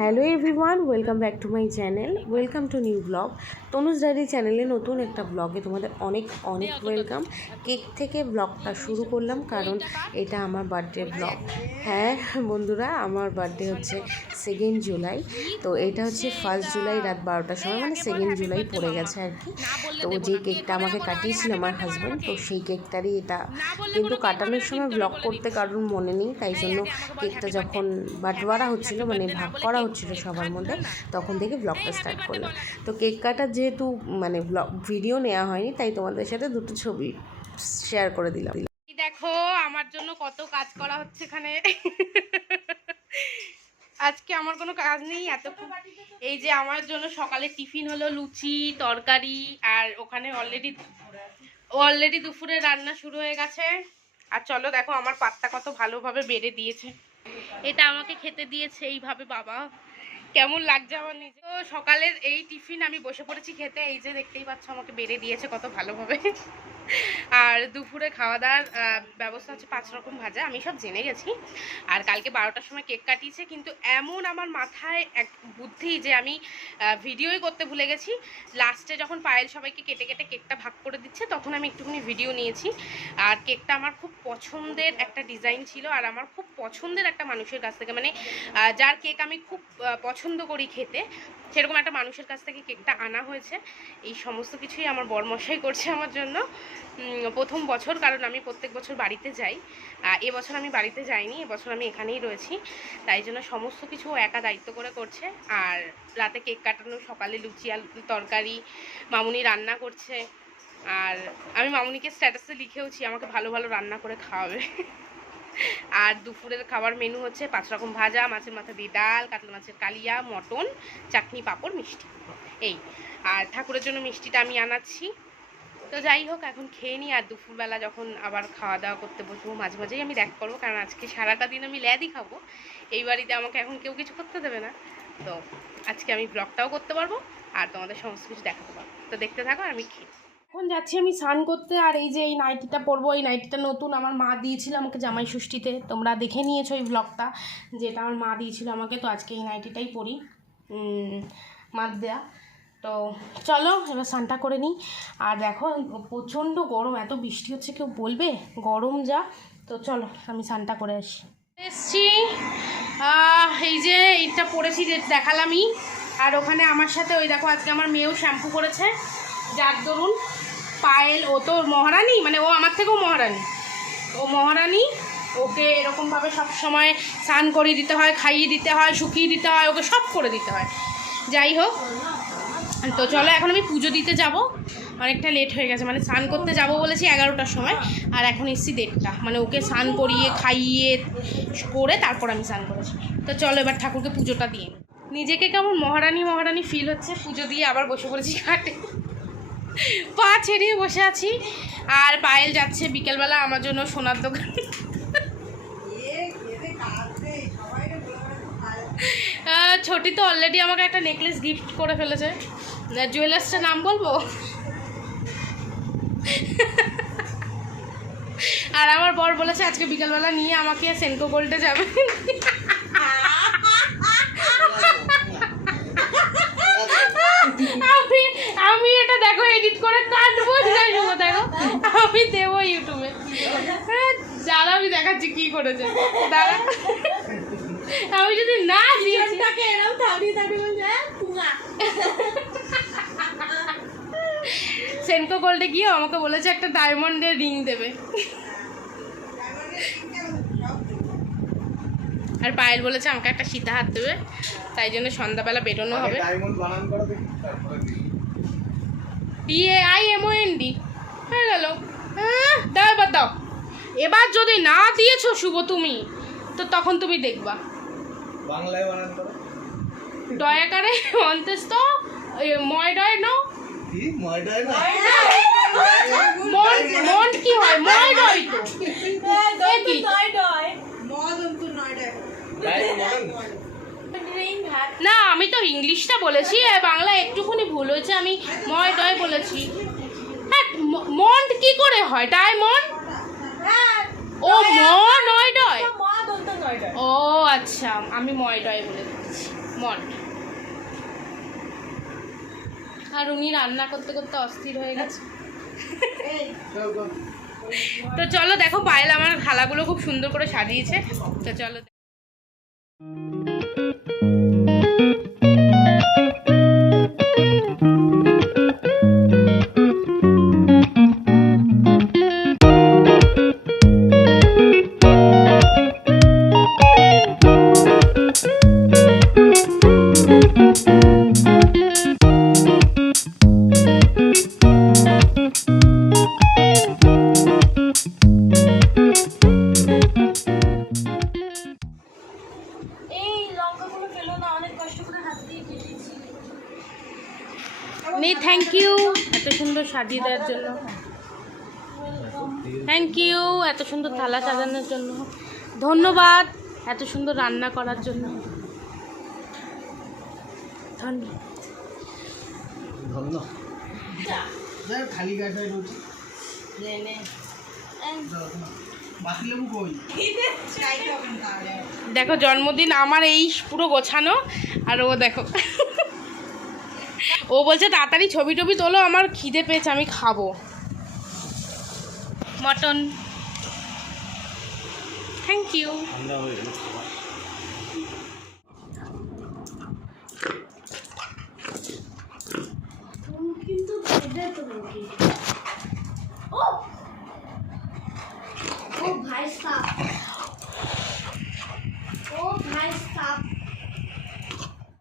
Hello everyone, welcome back to my channel, welcome to new blog. Tanuj diary চ্যানেলে নতুন একটা ব্লগে তোমাদের অনেক অনেক ওয়েলকাম। কেক থেকে ব্লগটা শুরু করলাম কারণ এটা আমার বার্থডে ব্লগ। হ্যাঁ বন্ধুরা, আমার বার্থডে হচ্ছে 2 জুলাই। তো এটা হচ্ছে 1 জুলাই রাত 12টার সময়, মানে 2 জুলাই পড়ে গেছে আর কি। তো যে কেকটা আমাকে কাটিয়েছিল আমার হাজব্যান্ড, তো সেই কেকটারই এটা, কিন্তু কাটানোর সময় ব্লগ করতে কারোর মনে নেই, তাই জন্য কেকটা যখন বাটোয়ারা হচ্ছিলো, মানে ভাগ করা হচ্ছিল সবার মধ্যে, তখন থেকে ব্লগটা স্টার্ট করলাম। তো কেক কাটার যেহেতু মানে ভিডিও নেওয়া হয়নি, তাই তোমাদের সাথে দুটো ছবি শেয়ার করে দিলাম। দেখো আমার জন্য কত কাজ করা হচ্ছে এখানে। আজকে আমার কোনো কাজ নেই এতক্ষণ। এই যে আমার জন্য সকালে টিফিন হলো লুচি তরকারি, আর ওখানে অলরেডি দুপুরে রান্না শুরু হয়ে গেছে। আর চলো দেখো আমার পাত্তা কত ভালোভাবে বেড়ে দিয়েছে। এটা আমাকে খেতে দিয়েছে এইভাবে বাবা, কেমন লাগছে আমার নিজে। তো সকালের এই টিফিন আমি বসে পড়েছি খেতে। এই যে দেখতেই পাচ্ছ আমাকে বেড়ে দিয়েছে কত ভালোভাবে। আর দুপুরে খাওয়া দাওয়ার ব্যবস্থা হচ্ছে 5 রকম ভাজা, আমি সব জেনে গেছি। আর কালকে 12টার সময় কেক কাটিয়েছে, কিন্তু এমন আমার মাথায় এক বুদ্ধি যে আমি ভিডিওই করতে ভুলে গেছি। লাস্টে যখন পায়েল সবাইকে কেটে কেটে কেকটা ভাগ করে দিচ্ছে, তখন আমি একটুখানি ভিডিও নিয়েছি। আর কেকটা আমার খুব পছন্দের একটা ডিজাইন ছিল, আর আমার খুব পছন্দের একটা মানুষের কাছ থেকে, মানে যার কেক আমি খুব পছন্দ করি খেতে, সেরকম একটা মানুষের কাছ থেকে কেকটা আনা হয়েছে। এই সমস্ত কিছুই আমার বরমশাই করছে আমার জন্য। প্রথম বছর, কারণ আমি প্রত্যেক বছর বাড়িতে যাই। এবছর আমি বাড়িতে যাইনি, এবছর আমি এখানেই রয়েছি, তাই জন্য সমস্ত কিছু একা দায়িত্ব করে করছে। আর রাতে কেক কাটানো, সকালে লুচি আর তরকারি মামুনি রান্না করছে। আর আমি মামুনিকে স্ট্যাটাসে লিখেওছি আমাকে ভালো ভালো রান্না করে খাওয়াবে। আর দুপুরের খাবার মেনু হচ্ছে 5 রকম ভাজা, মাছের মাথা দিয়ে ডাল, কাতলা মাছের কালিয়া, মটন, চাটনি, পাঁপড়, মিষ্টি, এই। আর ঠাকুরের জন্য মিষ্টিটা আমি আনাচ্ছি। তো যাই হোক, এখন খেয়ে নিই, আর দুপুরবেলা যখন আবার খাওয়া দাওয়া করতে বসবো মাঝে মাঝেই আমি দেখ করবো, কারণ আজকে সারাটা দিন আমি ল্যাদি খাবো। এই বাড়িতে আমাকে এখন কেউ কিছু করতে দেবে না, তো আজকে আমি ব্লগটাও করতে পারবো আর তোমাদের সমস্ত কিছু দেখাতে পারবো। তো দেখতে থাকো, আমি খেয়ে এখন যাচ্ছি আমি স্নান করতে। আর এই যে এই নাইটিটা পরবো, এই নাইটিটা নতুন, আমার মা দিয়েছিল আমাকে জামাই ষষ্ঠীতে, তোমরা দেখে নিয়েছো এই ব্লগটা, যেটা আমার মা দিয়েছিল আমাকে। তো আজকে এই নাইটিটাই পরি, মার দেয়া। তো চলো এবার স্নানটা করে নিই। আর দেখো প্রচণ্ড গরম, এত বৃষ্টি হচ্ছে কেউ বলবে, গরম যা। তো চলো আমি স্নানটা করে আসি। এসছি, এই যে এইটা পরেছি যে দেখালামই। আর ওখানে আমার সাথে ওই দেখো আজকে আমার মেয়েও শ্যাম্পু করেছে, যার দরুন পায়েল, ও তো মহারানী, মানে ও আমার থেকেও মহারানী, ও মহারানী। ওকে এরকমভাবে সব সময় স্নান করিয়ে দিতে হয়, খাইয়ে দিতে হয়, শুকিয়ে দিতে হয়, ওকে সব করে দিতে হয়। যাই হোক, তো চলো এখন আমি পুজো দিতে যাব। অনেকটা লেট হয়ে গেছে, মানে স্নান করতে যাব বলেছি 11টার সময়, আর এখন এসছি 1:30, মানে ওকে স্নান করিয়ে খাইয়ে করে তারপর আমি স্নান করেছি। তো চলো এবার ঠাকুরকে পুজোটা দিয়ে, নিজেকে কেমন মহারানী মহারানী ফিল হচ্ছে। পুজো দিয়ে আবার বসে পড়েছি খাটে, পা ছেড়িয়ে বসে আছি। আর পায়েল যাচ্ছে বিকেলবেলা আমার জন্য সোনার দোকান। ছোটি তো অলরেডি আমাকে একটা নেকলেস গিফট করে ফেলেছে। জুয়েলার্সটার নাম বলবো? আর আমার বর বলেছে আজকে বিকালবেলা নিয়ে আমাকে সেনকো গোল্ডে যাবে। আমি এটা দেখো এডিট করে কাটবো, দেখো আমি দেবো ইউটিউবে। দাঁড়া আমি দেখাচ্ছি কি করেছে, দাঁড়া। আমি যদি না সেনকো গোল্ডে গিয়ে আমাকে বলেছে একটা ডায়মন্ডের রিং দেবে। আর পায়েল বলেছে আমাকে একটা সীতা হাত দেবে, তাই জন্য সন্ধ্যাবেলা বেরোনো হবে। DAIMOND হয়ে গেল। দাও এবার দাও, এবার যদি না দিয়েছো শুভ তুমি, তো তখন তুমি দেখবা। বাংলায় বানান করো, দয়াকারে অন্তেস তো ময় ডয় নো, কি ময় ডয় না, মন কি হয়, ময় ডয় তো কি না, আমি তো ইংলিশটা বলেছি, বাংলা একটুখানি ভুল হয়েছে, আমি ময় ডয় বলেছি। হ্যাঁ মন্ড কি করে হয়, ডায়মন্ড, ও ম নয় ডয়, ও আচ্ছা, আমি ময়ডায় বলে দিচ্ছি, মড। আর উনি রান্না করতে করতে অস্থির হয়ে গেছে। তো চলো দেখো, পায়েল আমার থালাগুলো খুব সুন্দর করে সাজিয়েছে। তো চলো। নেই, থ্যাংক ইউ এত সুন্দর সাজিয়ে দেওয়ার জন্য। থ্যাংক ইউ এত সুন্দর থালা সাজানোর জন্য। ধন্যবাদ এত সুন্দর রান্না করার জন্য। খালি গাছায় রুটি বাকি লেবু কই? দেখো জন্মদিন আমার এই পুরো গোছানো, আর ও দেখো ও বলছে তাড়াতাড়ি ছবি টবি তোলো, আমার খিদে পেয়েছে, আমি খাবো মটন। Thank you.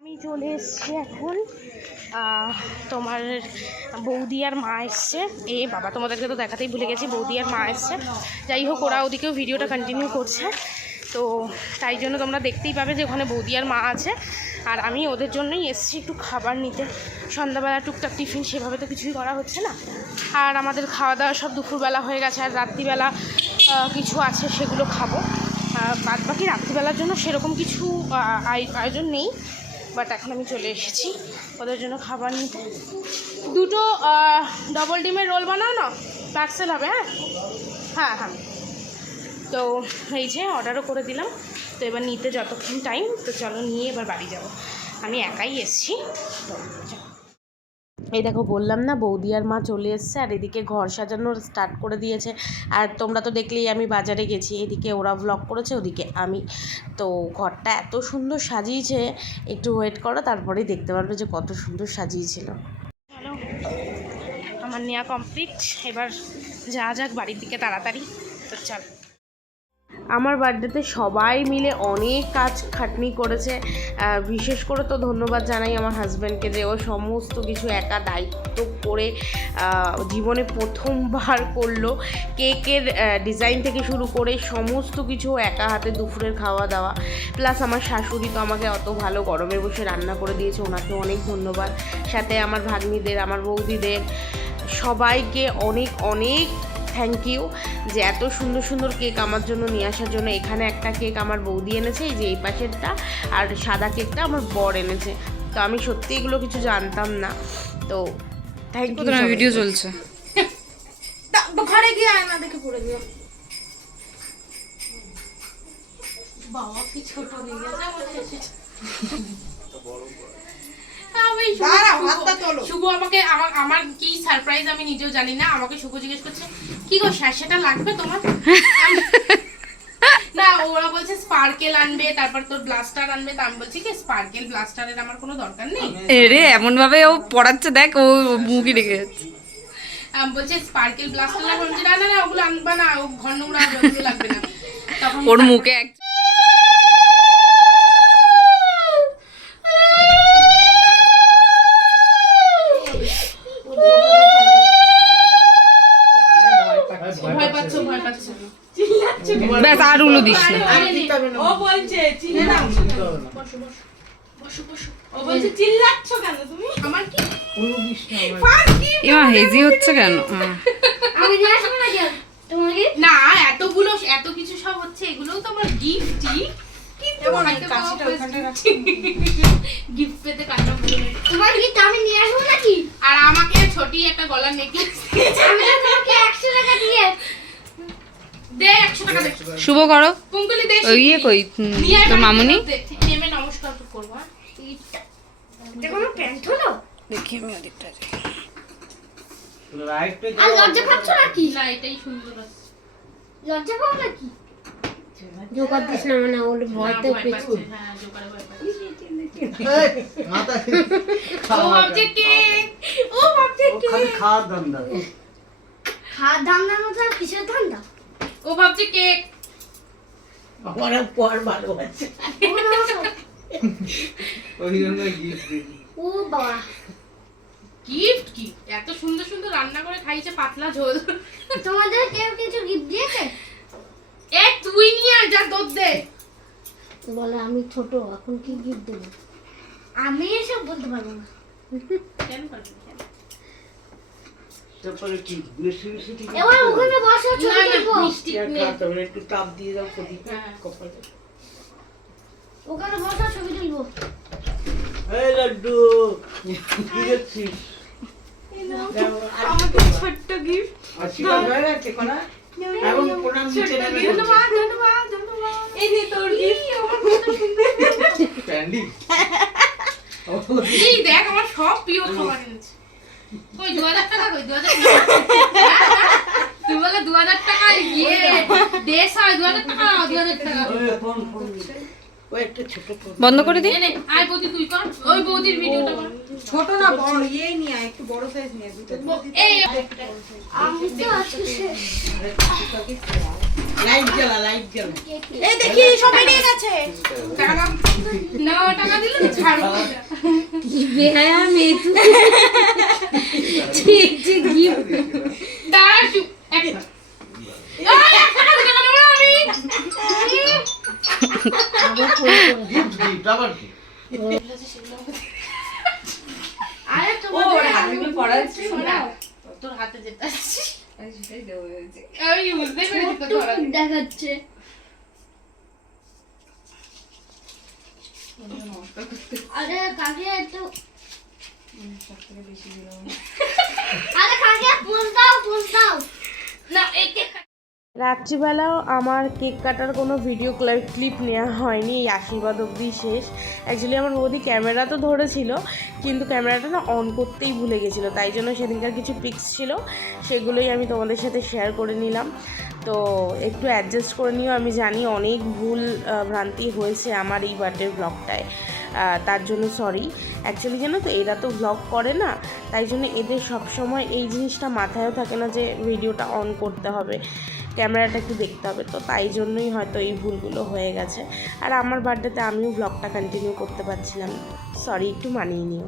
আমি চলে এসছি এখন, তোমার বৌদি আর মা এসছে। এ বাবা, তোমাদেরকে তো দেখাতেই ভুলে গেছি, বৌদি আর মা এসছে। যাই হোক, ওরা ওদিকেও ভিডিওটা কন্টিনিউ করছে, তো তাই জন্য তোমরা দেখতেই পাবে যে ওখানে বৌদি আর মা আছে। আর আমি ওদের জন্যই এসছি একটু খাবার নিতে। সন্ধ্যাবেলা টুকটাক টিফিন সেভাবে তো কিছুই করা হচ্ছে না, আর আমাদের খাওয়া দাওয়া সব দুপুরবেলা হয়ে গেছে, আর রাত্রিবেলা কিছু আছে সেগুলো খাবো। বাদ বাকি রাত্রিবেলার জন্য সেরকম কিছু আয়োজন নেই, বাট এখন আমি চলে এসেছি ওদের জন্য খাবার নিতে। দুটো ডবল ডিমের রোল বানাও না, পার্সেল হবে। হ্যাঁ হ্যাঁ, তো এই যে অর্ডারও করে দিলাম। তো এবার নিতে যতক্ষণ টাইম, তো চলো নিয়ে এবার বাড়ি যাব। আমি একাই এসেছি। তো এই দেখো, বললাম না বৌদি আর মা চলে এসছে, আর এদিকে ঘর সাজানোর স্টার্ট করে দিয়েছে। আর তোমরা তো দেখলেই আমি বাজারে গেছি, এদিকে ওরা ভ্লগ করেছে, ওদিকে আমি। তো ঘরটা এত সুন্দর সাজিয়েছে, একটু ওয়েট করো, তারপরেই দেখতে পারবে যে কত সুন্দর সাজিয়েছিল। চলো, আমার নেওয়া কমপ্লিট, এবার যা যাক বাড়ির দিকে তাড়াতাড়ি। তো চলো। আমার বার্থডেতে সবাই মিলে অনেক কাজ খাটনি করেছে। বিশেষ করে তো ধন্যবাদ জানাই আমার হাজব্যান্ডকে, যে ও সমস্ত কিছু একা দায়িত্ব করে জীবনে প্রথমবার করলো। কেকের ডিজাইন থেকে শুরু করে সমস্ত কিছু একা হাতে, দুপুরের খাওয়া দাওয়া, প্লাস আমার শাশুড়ি তো আমাকে অত ভালো গরমে বসে রান্না করে দিয়েছে, ওনাকে অনেক ধন্যবাদ। সাথে আমার ভাগ্নিদের, আমার বৌদিদের, সবাইকে অনেক অনেক থ্যাংক ইউ, যে এত সুন্দর সুন্দর কেক আমার জন্য নিয়ে আসার জন্য। এখানে একটা কেক আমার বৌদি এনেছে, এই যে এই পাশেরটা, আর সাদা কেকটা আমার বর এনেছে। তো আমি সত্যি এগুলো কিছু জানতাম না, তো থ্যাংক ইউ। ভিডিও চলছে, ঘরে গিয়ে আয়না দেখে পড়ে দিও। বাবা কি ছোট হয়ে গেছে। শুভ আমাকে, আমার কি সারপ্রাইজ আমি নিজেও জানি না। আমাকে শুভ জিজ্ঞেস করছে, কি গো সেটা লাগবে তোমার? না, ওরা বলছে স্পার্কেল আনবে, তারপর তোর ব্লাস্টার আনবে। তা আমি বলছি কি স্পার্কেল ব্লাস্টারের আমার কোনো দরকার নেই। রে এমন ভাবে ও পড়াচ্ছে, দেখ ও মুখে রেখে যাচ্ছে। আমি বলছি স্পার্কেল ব্লাস্টার লাগবে, না না না ওগুলো আনবা না, ও ঘর নোংরা ওগুলো লাগবে না। তখন ওর মুখে ভয় পাচ্ছ, ভয় পাচ্ছ, ব্যাস, আর উলু দিস না। ও বলছে ও বলছে চিল্লাচ্ছ কেন তুমি? আমার কি এমা হেজি হচ্ছে কেন? আমি নিয়ে আসবো না কেন তোমাকে? না, এতগুলো এত কিছু সব হচ্ছে, এগুলোও তো আমার গিফটই, কিন্তু গিফট পেতে কান্না করে। তোমার গিফট আমি নিয়ে আসবো নাকি? আর আমাকে ছোটি একটা গলার নেকলেস, আমি তোমাকে 100 টাকা দিয়ে দে 100 টাকা দে শুভ করো পুঙ্কুলি দে ওই ইয়ে কই নিয়ে আয় তোর বাড়ি মামুনি দে, নেমে নমস্কার তো করবো হ্যাঁ? এটা কোনো প্যান্ট হলো দেখি আমি ওদিকটা রাইটে আর লজ্জা পাচ্ছ নাকি না এটাই সুন্দর আছে লজ্জা পাও নাকি জোকার দিস না মানে ওর ভয়তে ভয় পাচ্ছে, হ্যাঁ জোকারে ভয় পাচ্ছে মাথা ও ভাবছে কে ও ভাবছে কে খালি খাওয়ার ধান্দা খাওয়ার ধান্দা মতো আর কিসের ধান্দা ও ভাবছে কেক ওরা পর ভালোবাসে ও না, ওই জন্য গিফট দিই ও বাবা গিফট কি এত সুন্দর সুন্দর রান্না করে খাইছে পাতলা ঝোল তোমাদের কেউ কিছু গিফট দিয়েছে এ তুই নিয়ে আয় যা দুধ দে বলে আমি ছোট এখন কি গিফট দেবো আমি এসব বলতে পারবো না কেন পারবি না? তারপরে কি বেশি বেশি ঠিক এবার ওখানে বসে না, ছবি না, তুলবো মিষ্টি নে। তারপরে একটু তাপ দিয়ে দাও প্রদীপ হ্যাঁ। কপালে ওখানে বসে ছবি তুলবো এই লাড্ডু কি দেখছিস আমাকে ছোট্ট গিফট আশীর্বাদ হয়ে গেছে কোনা এখন প্রণাম নিচে নেমে ধন্যবাদ ধন্যবাদ ধন্যবাদ এই যে তোর গিফট আমার কত সুন্দর স্ট্যান্ডি এই দেখ আমার সব প্রিয় খাবার এনেছে কই 2000 টাকা কই 2000 টাকা তুই বলে 2000 টাকা ইয়ে দেশ হয় 2000 টাকা 2000 টাকা ফোন ফোন ওই একটা ছোট ফোন বন্ধ করে দি নে আয় বৌদি তুই কর ওই বৌদির ভিডিওটা কর ছোট না বড় ইয়ে নিয়ে আয়, একটু বড় সাইজ নিয়ে দুটো এই আমি তো আজকে শেষ লাইট জ্বালা লাইট জ্বালা এই দেখি সবাই নিয়ে গেছে টাকা দাও না টাকা দিলে ছাড় বেহায়া মেয়ে তুই ঠিক ঠিক গিফট দাঁড়া চুপ এক টাকা দিতে কেন আমি আবার ফোন করে গিফট গিফট আবার কি আরে ও তোমাদের হাতগুলো পড়াচ্ছি না, তোর হাতে যেটা আছে সেটাই দেবো হয়েছে আমি বুঝতে পেরেছি তো তোর হাতে। দেখাচ্ছে আরে কাকে একটু আরে কাকে ফোন দাও না এই কেক রাত্রিবেলাও আমার কেক কাটার কোনো ভিডিও ক্লিপ নেওয়া হয়নি, এই আশীর্বাদ অবধি শেষ। অ্যাকচুয়ালি আমার বৌদি ক্যামেরা তো ধরেছিল, কিন্তু ক্যামেরাটা না অন করতেই ভুলে গেছিলো, তাই জন্য সেদিনকার কিছু পিক্স ছিল সেগুলোই আমি তোমাদের সাথে শেয়ার করে নিলাম। তো একটু অ্যাডজাস্ট করে নিও, আমি জানি অনেক ভুল ভ্রান্তি হয়েছে আমার এই বার্থডের ব্লগটায়, তার জন্য সরি। অ্যাকচুয়ালি জানো তো এরা তো ব্লগ করে না, তাই জন্য এদের সবসময় এই জিনিসটা মাথায়ও থাকে না যে ভিডিওটা অন করতে হবে, ক্যামেরাটা একটু দেখতে হবে, তো তাই জন্যই হয়তো এই ভুলগুলো হয়ে গেছে। আর আমার বার্থডেতে আমিও ব্লগটা কন্টিনিউ করতে পারছিলাম না, সরি, একটু মানিয়ে নিও।